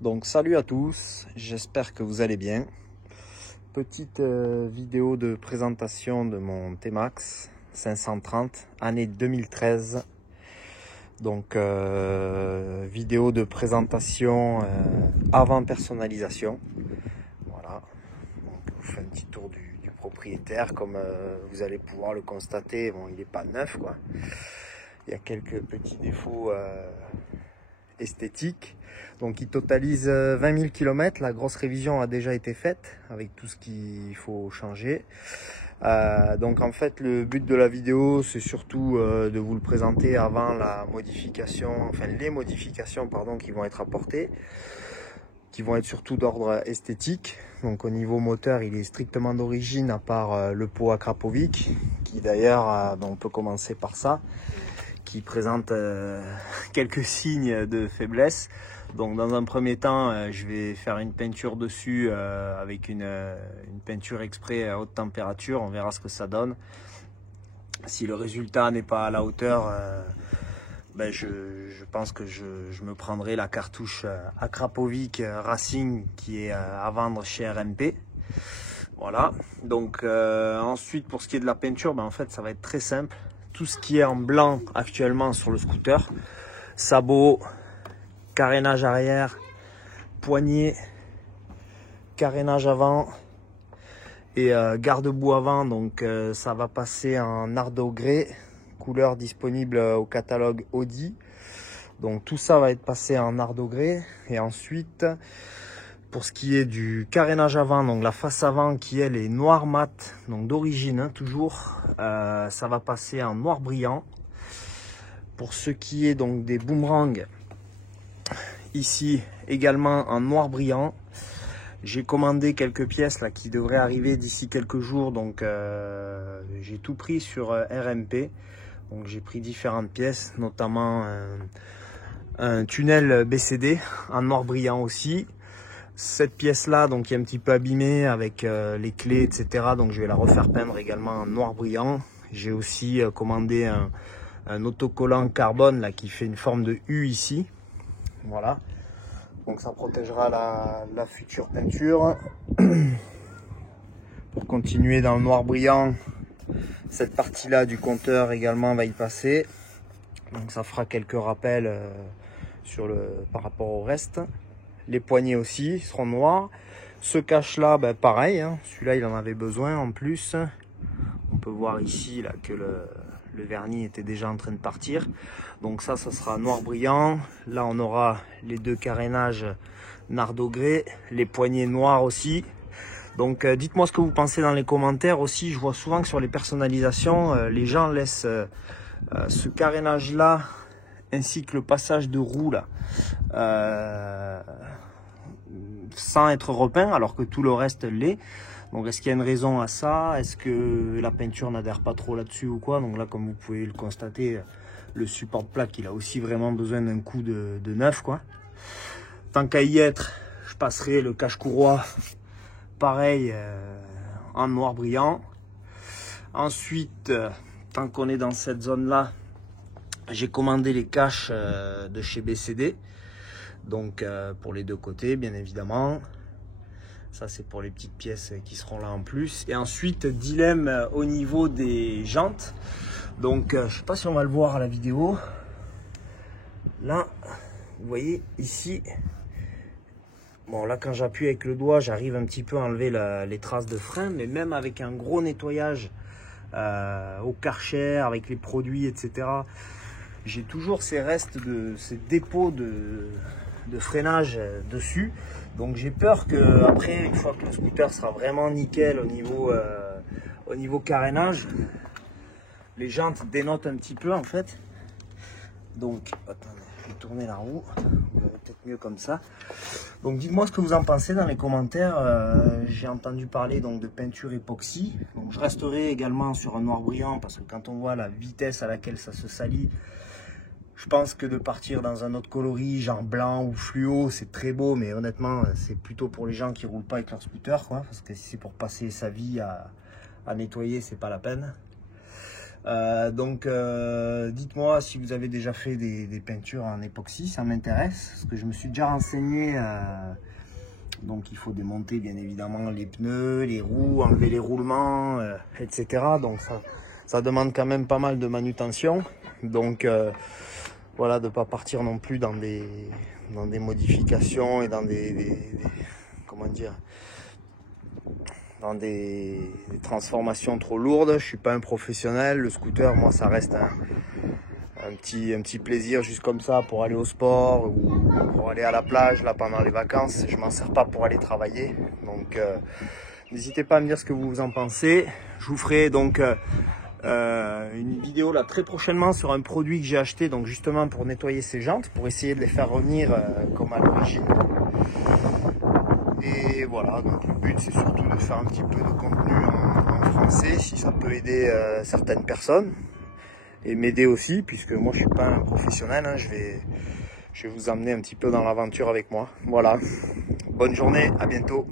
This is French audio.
Donc salut à tous, j'espère que vous allez bien. Petite vidéo de présentation de mon T-Max 530, année 2013. Donc vidéo de présentation avant personnalisation. Voilà, donc je vous fais un petit tour du propriétaire. Comme vous allez pouvoir le constater, bon, il n'est pas neuf quoi. Il y a quelques petits défauts esthétique. Donc il totalise 20 000 km. La grosse révision a déjà été faite avec tout ce qu'il faut changer. Donc en fait le but de la vidéo c'est surtout de vous le présenter avant la modification, enfin les modifications pardon qui vont être apportées, qui vont être surtout d'ordre esthétique. Donc au niveau moteur il est strictement d'origine à part le pot à Krapovic qui d'ailleurs, on peut commencer par ça, qui présente quelques signes de faiblesse. Donc dans un premier temps je vais faire une peinture dessus avec une peinture exprès à haute température. On verra ce que ça donne. Si le résultat n'est pas à la hauteur, je pense que je me prendrai la cartouche Akrapovic Racing qui est à vendre chez RMP. Voilà. Donc ensuite pour ce qui est de la peinture, en fait ça va être très simple. Tout ce qui est en blanc actuellement sur le scooter, sabot, carénage arrière, poignée, carénage avant et garde-boue avant, donc ça va passer en ardo grès, couleur disponible au catalogue Audi. Donc tout ça va être passé en ardo grès. Et ensuite pour ce qui est du carénage avant, donc la face avant qui elle est noir mat, donc d'origine toujours, ça va passer en noir brillant. Pour ce qui est donc des boomerangs, ici également en noir brillant. J'ai commandé quelques pièces là qui devraient arriver d'ici quelques jours, donc j'ai tout pris sur RMP. Donc j'ai pris différentes pièces, notamment un tunnel BCD en noir brillant aussi. Cette pièce là donc qui est un petit peu abîmée avec les clés etc, donc je vais la refaire peindre également en noir brillant. J'ai aussi commandé un autocollant carbone là qui fait une forme de U ici. Voilà, donc ça protégera la future peinture. Pour continuer dans le noir brillant, cette partie là du compteur également va y passer, donc ça fera quelques rappels par rapport au reste. Les poignées aussi seront noirs. Ce cache là pareil, hein, celui-là il en avait besoin en plus. On peut voir ici là que le vernis était déjà en train de partir. Donc ça sera noir brillant. Là on aura les deux carénages nardo grès, les poignées noires aussi. Donc dites-moi ce que vous pensez dans les commentaires aussi. Je vois souvent que sur les personnalisations, les gens laissent ce carénage là ainsi que le passage de roue là sans être repeint alors que tout le reste l'est. Donc est-ce qu'il y a une raison à ça? Est-ce que la peinture n'adhère pas trop là-dessus ou quoi? Donc là comme vous pouvez le constater, le support de plaque il a aussi vraiment besoin d'un coup de neuf quoi. Tant qu'à y être, je passerai le cache-courroie pareil en noir brillant. Ensuite tant qu'on est dans cette zone là, j'ai commandé les caches de chez BCD. Donc pour les deux côtés bien évidemment. Ça c'est pour les petites pièces qui seront là en plus. Et ensuite dilemme au niveau des jantes. Donc je sais pas si on va le voir à la vidéo. Là vous voyez ici. Bon là quand j'appuie avec le doigt j'arrive un petit peu à enlever les traces de frein. Mais même avec un gros nettoyage au Karcher avec les produits etc, j'ai toujours ces restes de ces dépôts de freinage dessus. Donc j'ai peur que après, une fois que le scooter sera vraiment nickel au niveau carénage, les jantes dénotent un petit peu en fait. Donc attendez, je vais tourner la roue, vous verrez peut-être mieux comme ça. Donc dites-moi ce que vous en pensez dans les commentaires. J'ai entendu parler donc de peinture époxy. Donc je resterai également sur un noir brillant parce que quand on voit la vitesse à laquelle ça se salit, je pense que de partir dans un autre coloris, genre blanc ou fluo, c'est très beau, mais honnêtement, c'est plutôt pour les gens qui roulent pas avec leur scooter, quoi. Parce que si c'est pour passer sa vie à nettoyer, c'est pas la peine. Dites-moi si vous avez déjà fait des peintures en époxy, ça m'intéresse, parce que je me suis déjà renseigné. Donc il faut démonter bien évidemment les pneus, les roues, enlever les roulements, etc. Donc ça demande quand même pas mal de manutention. Donc voilà, de ne pas partir non plus dans des modifications et dans comment dire, dans des transformations trop lourdes. Je suis pas un professionnel. Le scooter, moi, ça reste un petit plaisir juste comme ça pour aller au sport ou pour aller à la plage là pendant les vacances. Je m'en sers pas pour aller travailler. Donc n'hésitez pas à me dire ce que vous en pensez. Je vous ferai donc une vidéo là très prochainement sur un produit que j'ai acheté donc justement pour nettoyer ces jantes, pour essayer de les faire revenir comme à l'origine. Et voilà, donc le but c'est surtout de faire un petit peu de contenu en français si ça peut aider certaines personnes et m'aider aussi, puisque moi je suis pas un professionnel, hein, je vais vous emmener un petit peu dans l'aventure avec moi. Voilà, bonne journée, à bientôt.